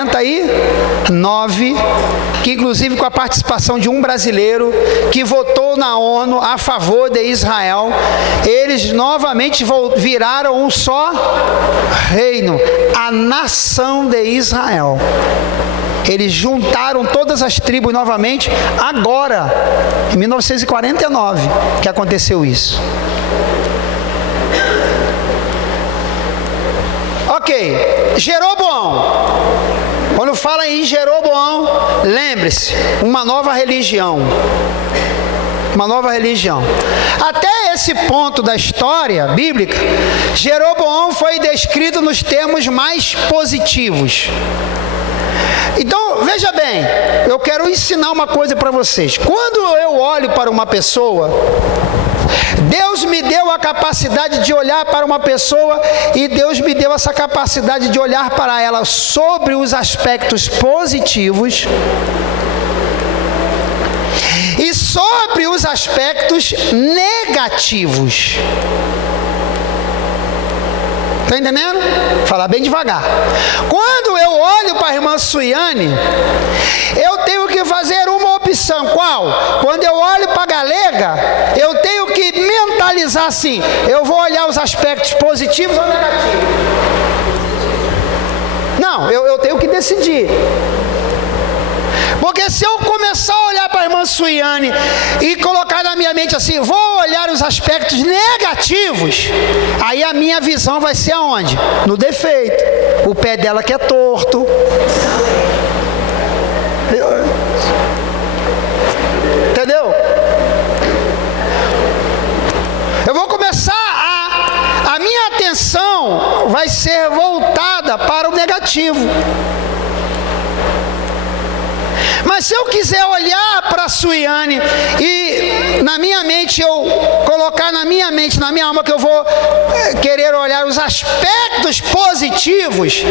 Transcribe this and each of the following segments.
1949, que inclusive com a participação de um brasileiro que votou na ONU a favor de Israel, eles novamente viraram um só reino, a nação de Israel. Eles juntaram todas as tribos novamente, agora, em 1949, que aconteceu isso. Ok, Jeroboão. Quando fala em Jeroboão, lembre-se, uma nova religião. Uma nova religião. Até esse ponto da história bíblica, Jeroboão foi descrito nos termos mais positivos. Então, veja bem, eu quero ensinar uma coisa para vocês. Quando eu olho para uma pessoa, Deus me deu a capacidade de olhar para uma pessoa e Deus me deu essa capacidade de olhar para ela sobre os aspectos positivos e sobre os aspectos negativos. Está entendendo? Falar bem devagar. Quando eu olho para a irmã Suiane, eu tenho que fazer uma opção. Qual? Quando eu olho para a Galega, eu tenho que mentalizar assim: eu vou olhar os aspectos positivos ou negativos? Não, eu tenho que decidir. Porque se eu começar a olhar para a irmã Suiane e colocar na minha mente assim, vou olhar os aspectos negativos, aí a minha visão vai ser aonde? No defeito. O pé dela que é torto. Entendeu? Eu vou começar a minha atenção vai ser voltada para o negativo. Mas se eu quiser olhar para a Suiane e na minha mente eu colocar na minha mente, na minha alma que eu vou querer olhar os aspectos positivos,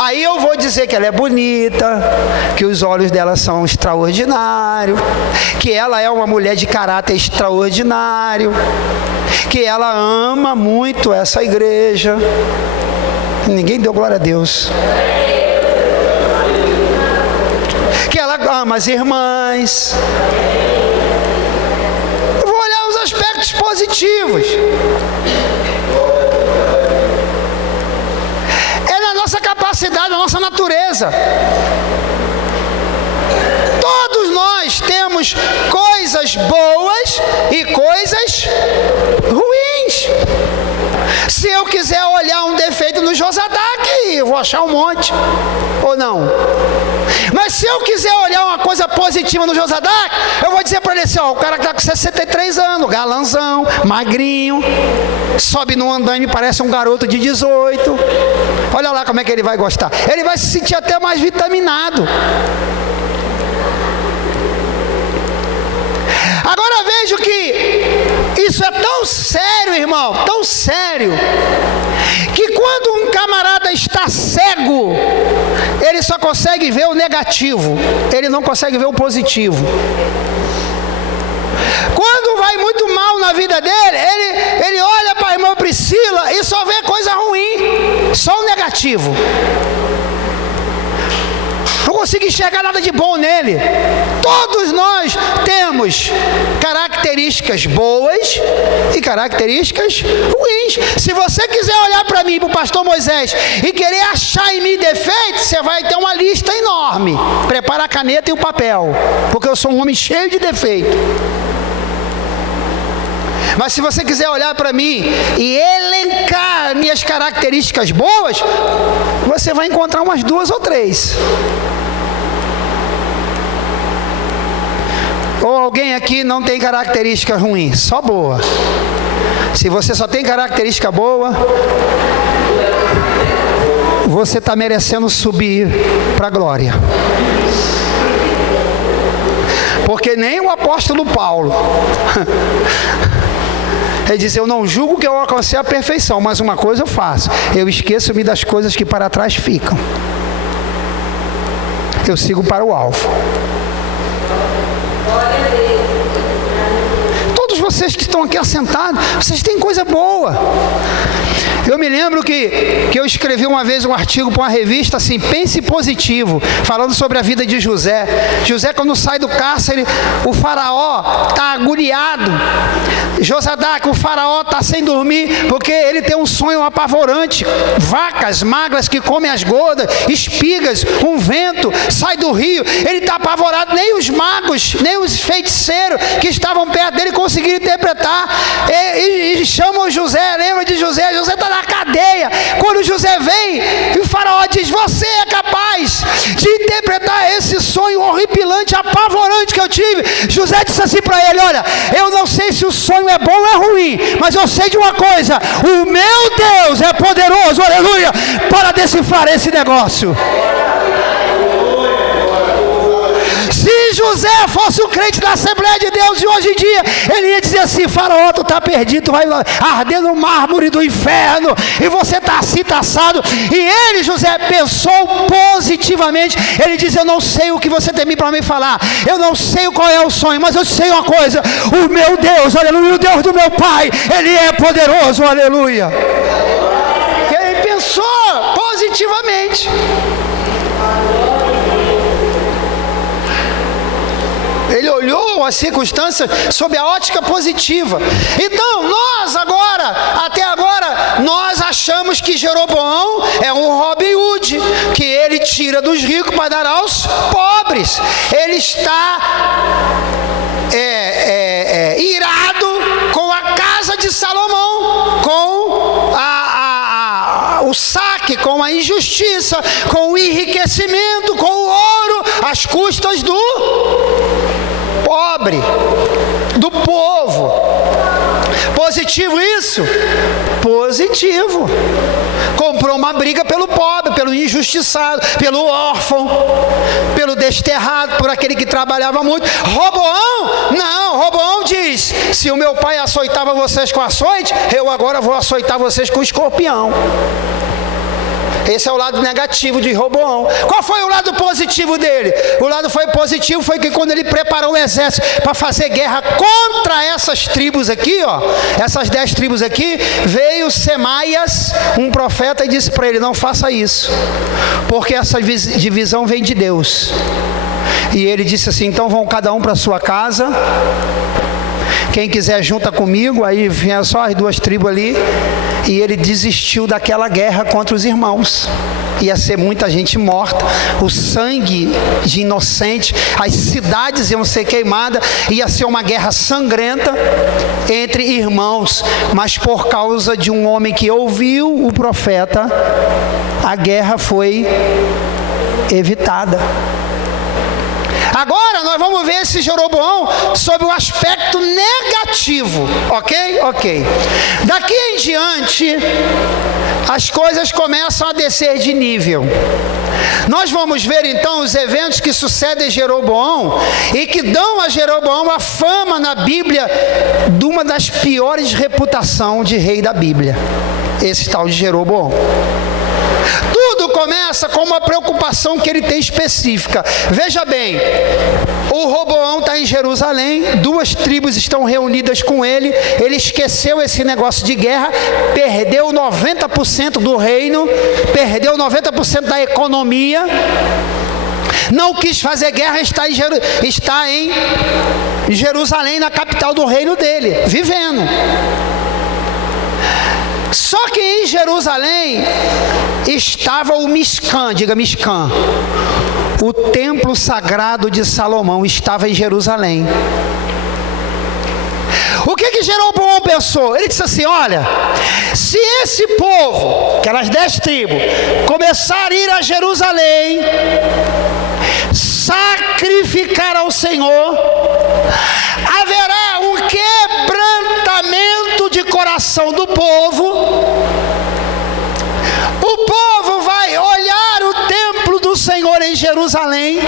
aí eu vou dizer que ela é bonita, que os olhos dela são extraordinários, que ela é uma mulher de caráter extraordinário, que ela ama muito essa igreja. Ninguém deu glória a Deus. Que ela ama as irmãs. Eu vou olhar os aspectos positivos. É na nossa capacidade, na nossa natureza. Todos nós temos coisas boas e coisas ruins. Se eu quiser olhar um defeito no Josadac, eu vou achar um monte. Ou não? Mas se eu quiser olhar uma coisa positiva no Josadac, eu vou dizer para ele assim, ó, o cara que está com 63 anos, galanzão, magrinho, sobe no andaime, parece um garoto de 18. Olha lá como é que ele vai gostar. Ele vai se sentir até mais vitaminado. Agora vejo que isso é tão sério, irmão, tão sério, que quando um camarada está cego, ele só consegue ver o negativo, ele não consegue ver o positivo. Quando vai muito mal na vida dele, ele olha para a irmã Priscila e só vê coisa ruim, só o negativo. Não consigo enxergar nada de bom nele. Todos nós temos características boas e características ruins. Se você quiser olhar para mim, para o pastor Moisés, e querer achar em mim defeitos, você vai ter uma lista enorme. Prepara a caneta e o papel, porque eu sou um homem cheio de defeito. Mas se você quiser olhar para mim e elencar minhas características boas, você vai encontrar umas 2 ou 3. Ou alguém aqui não tem característica ruim, só boa. Se você só tem característica boa, você está merecendo subir para a glória. Porque nem o apóstolo Paulo, ele diz, eu não julgo que eu alcancei a perfeição, mas uma coisa eu faço, eu esqueço-me das coisas que para trás ficam. Eu sigo para o alvo. Todos vocês que estão aqui assentados, vocês têm coisa boa. Eu me lembro que eu escrevi uma vez um artigo para uma revista assim, Pense Positivo, falando sobre a vida de José. José, quando sai do cárcere, o faraó está agoniado. Josadaque, o faraó está sem dormir, porque ele tem um sonho apavorante. Vacas magras que comem as gordas, espigas, um vento, sai do rio. Ele está apavorado, nem os magos, nem os feiticeiros que estavam perto dele conseguiram interpretar. E chamam José, lembra de José? José está na cadeia. Quando José vem, o faraó diz: você é capaz de interpretar esse sonho horripilante, apavorante que eu tive? José disse assim para ele: olha, eu não sei se o sonho é bom ou é ruim, mas eu sei de uma coisa: o meu Deus é poderoso, aleluia, para decifrar esse negócio. Se José fosse um crente da Assembleia de Deus de hoje em dia, ele ia dizer assim: faraó, tu está perdido, tu vai arder no mármore do inferno, e você está assim, está assado. E ele, José, pensou positivamente. Ele diz: eu não sei o que você tem para me falar, eu não sei qual é o sonho, mas eu sei uma coisa: o meu Deus, aleluia, o Deus do meu pai, ele é poderoso, aleluia. E ele pensou positivamente. Ele olhou as circunstâncias sob a ótica positiva. Então, nós agora, até agora, nós achamos que Jeroboão é um Robin Hood, que ele tira dos ricos para dar aos pobres. Ele está irado com a casa de Salomão, com o saque, com a injustiça, com o enriquecimento, com o ouro, às custas do pobre, do povo. Positivo isso? Positivo. Comprou uma briga pelo pobre, pelo injustiçado, pelo órfão, pelo desterrado, por aquele que trabalhava muito. Roboão? Não, Roboão diz: se o meu pai açoitava vocês com açoite, eu agora vou açoitar vocês com escorpião. Esse é o lado negativo de Roboão. Qual foi o lado positivo dele? O lado positivo foi que quando ele preparou o exército para fazer guerra contra essas tribos aqui, ó, essas 10 tribos aqui, veio Semaias, um profeta, e disse para ele: não faça isso, porque essa divisão vem de Deus. E ele disse assim: então vão cada um para sua casa, quem quiser junta comigo. Aí vinha só as 2 tribos ali, e ele desistiu daquela guerra contra os irmãos. Ia ser muita gente morta, o sangue de inocente, as cidades iam ser queimadas, ia ser uma guerra sangrenta entre irmãos. Mas por causa de um homem que ouviu o profeta, a guerra foi evitada. Agora nós vamos ver esse Jeroboão sob o aspecto negativo, ok? Ok. Daqui em diante, as coisas começam a descer de nível. Nós vamos ver então os eventos que sucedem a Jeroboão e que dão a Jeroboão a fama na Bíblia de uma das piores reputações de rei da Bíblia, esse tal de Jeroboão. Tudo começa com uma preocupação que ele tem específica. Veja bem, o Roboão está em Jerusalém, 2 tribos estão reunidas com ele, ele esqueceu esse negócio de guerra, perdeu 90% do reino, perdeu 90% da economia, não quis fazer guerra, está em Jerusalém, na capital do reino dele, vivendo. Só que em Jerusalém estava o Miscã, diga Miscã. O templo sagrado de Salomão estava em Jerusalém. O que Jeroboão pensou? Ele disse assim: olha, se esse povo, aquelas 10 tribos, começar a ir a Jerusalém, sacrificar ao Senhor, haverá um quebrantamento de coração do povo. O povo vai olhar o templo do Senhor em Jerusalém,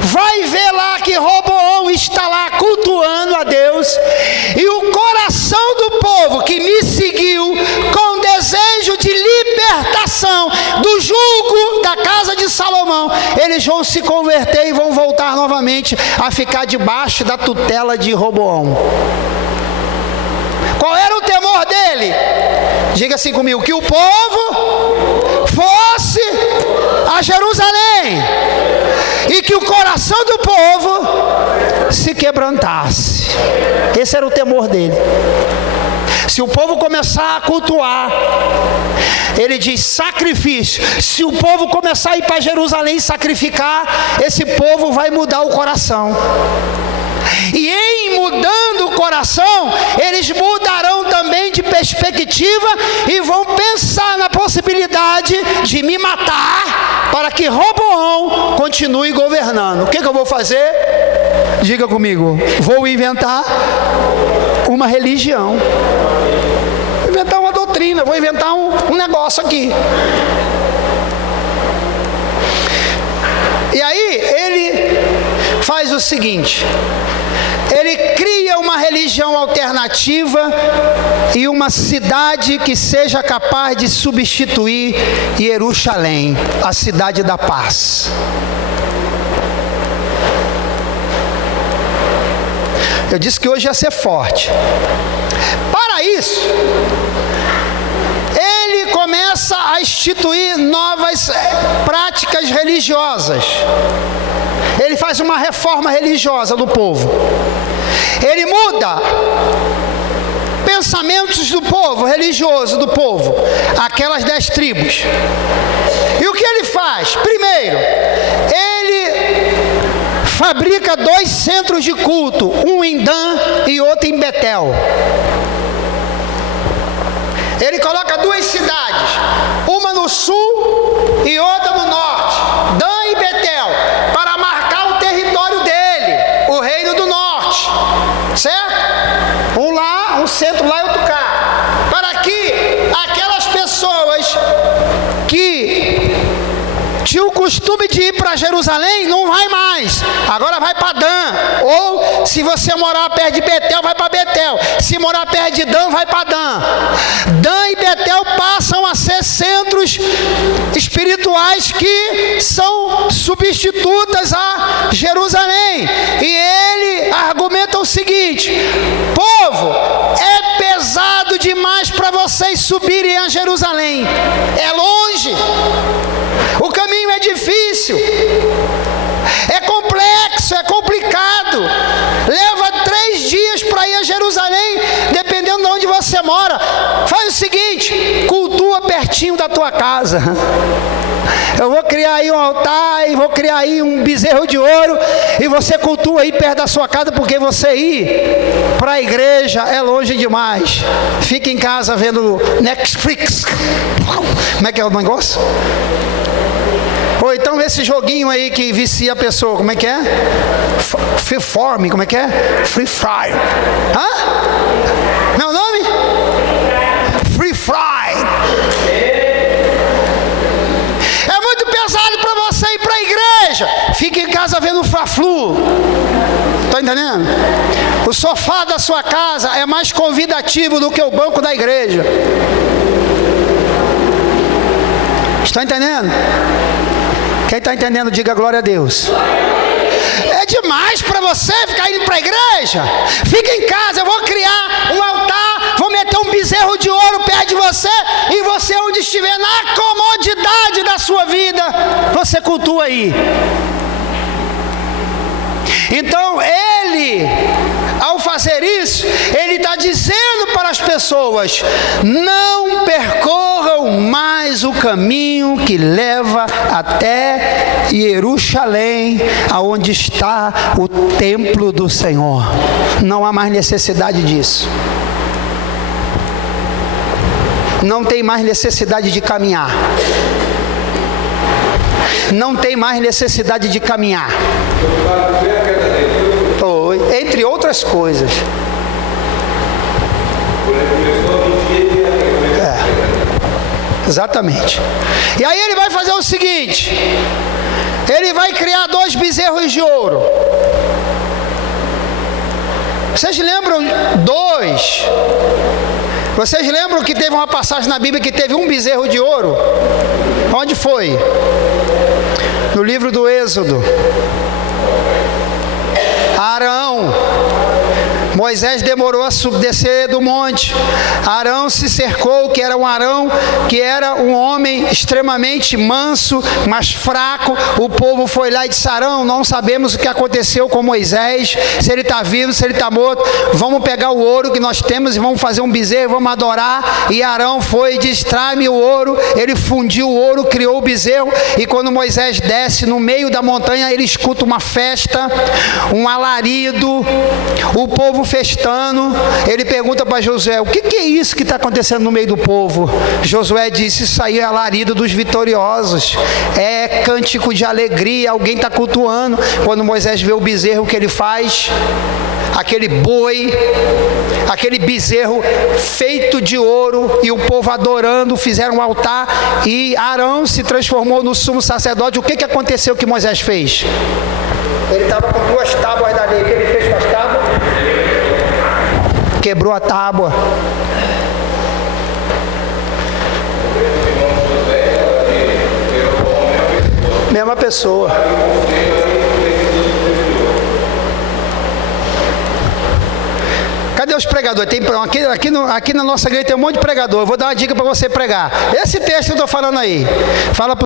vai ver lá que Roboão está lá cultuando a Deus, e o coração do povo que me seguiu com desejo de libertação do jugo da casa de Salomão, eles vão se converter e vão voltar novamente a ficar debaixo da tutela de Roboão. Qual era o temor dele? ele, diga assim comigo, que o povo fosse a Jerusalém e que o coração do povo se quebrantasse. Esse era o temor dele. Se o povo começar a cultuar, ele diz sacrifício. Se o povo começar a ir para Jerusalém e sacrificar, esse povo vai mudar o coração. E em mudando o coração, eles mudarão também de perspectiva e vão pensar na possibilidade de me matar para que Roboão continue governando. O que eu vou fazer? Diga comigo, vou inventar uma religião. Vou inventar uma doutrina, vou inventar um negócio aqui. E aí ele faz o seguinte: ele cria uma religião alternativa e uma cidade que seja capaz de substituir Jerusalém, a cidade da paz. Eu disse que hoje ia ser forte. Para isso, ele começa a instituir novas práticas religiosas. Ele faz uma reforma religiosa do povo. Ele muda pensamentos do povo, religioso do povo, aquelas 10 tribos. E o que ele faz? Primeiro, ele fabrica 2 centros de culto, um em Dan e outro em Betel. Ele coloca 2 cidades, uma no sul e outra no norte, Dan e Betel, para marcar o território dele, o reino do norte, certo? Um lá, um centro lá e outro cá, para que aquelas pessoas que tinha o costume de ir para Jerusalém, não vai mais, agora vai para Dan. Ou se você morar perto de Betel, vai para Betel. Se morar perto de Dan, vai para Dan. Dan e Betel passam a ser centros espirituais que são substitutas a Jerusalém. E ele argumenta o seguinte: povo, é pesado demais para vocês subirem a Jerusalém, é longe, o caminho é difícil, é complexo, é complicado, leva 3 dias para ir a Jerusalém, dependendo de onde você mora. Faz o seguinte, cultua pertinho da tua casa. Eu vou criar aí um altar e vou criar aí um bezerro de ouro e você cultua aí perto da sua casa, porque você ir para a igreja é longe demais. Fica em casa vendo Netflix. Como é que é o negócio? Ou então esse joguinho aí que vicia a pessoa, como é que é? Freeform, como é que é? Free Fry. Hã? Meu nome? Free Fry. É muito pesado para você ir para a igreja. Fica em casa vendo o Fla-Flu. Está entendendo? O sofá da sua casa é mais convidativo do que o banco da igreja. Está entendendo? Quem está entendendo, diga glória a Deus. É demais para você ficar indo para a igreja. Fica em casa, eu vou criar um altar, vou meter um bezerro de ouro perto de você, e você, onde estiver, na comodidade da sua vida, você cultua aí. Então ele, ao fazer isso, ele está dizendo para as pessoas: não percorram mais o caminho que leva até Jerusalém, aonde está o templo do Senhor. Não há mais necessidade disso. Não tem mais necessidade de caminhar. Não tem mais necessidade de caminhar. Entre outras coisas. Exatamente. E aí ele vai fazer o seguinte: ele vai criar 2 bezerros de ouro. Vocês lembram 2? Vocês lembram que teve uma passagem na Bíblia que teve um bezerro de ouro? Onde foi? No livro do Êxodo. Arão Moisés demorou a descer do monte. Arão se cercou, que era um homem extremamente manso, mas fraco. O povo foi lá e disse: Arão, não sabemos o que aconteceu com Moisés, se ele está vivo, se ele está morto. Vamos pegar o ouro que nós temos e vamos fazer um bezerro, vamos adorar. E Arão foi e disse: traz-me o ouro. Ele fundiu o ouro, criou o bezerro. E quando Moisés desce no meio da montanha, ele escuta uma festa, um alarido, o povo festando. Ele pergunta para Josué: o que é isso que está acontecendo no meio do povo? Josué disse: isso aí é alarido dos vitoriosos, é cântico de alegria, alguém está cultuando. Quando Moisés vê o bezerro, o que ele faz? Aquele boi, aquele bezerro feito de ouro, e o povo adorando, fizeram um altar, e Arão se transformou no sumo sacerdote. O que aconteceu que Moisés fez? Ele estava com 2 tábuas da lei. O que ele fez com as tábuas? Quebrou a tábua. Mesma pessoa. Cadê os pregadores? Aqui na nossa igreja tem um monte de pregador. Eu vou dar uma dica para você pregar. Esse texto que eu estou falando aí. Fala para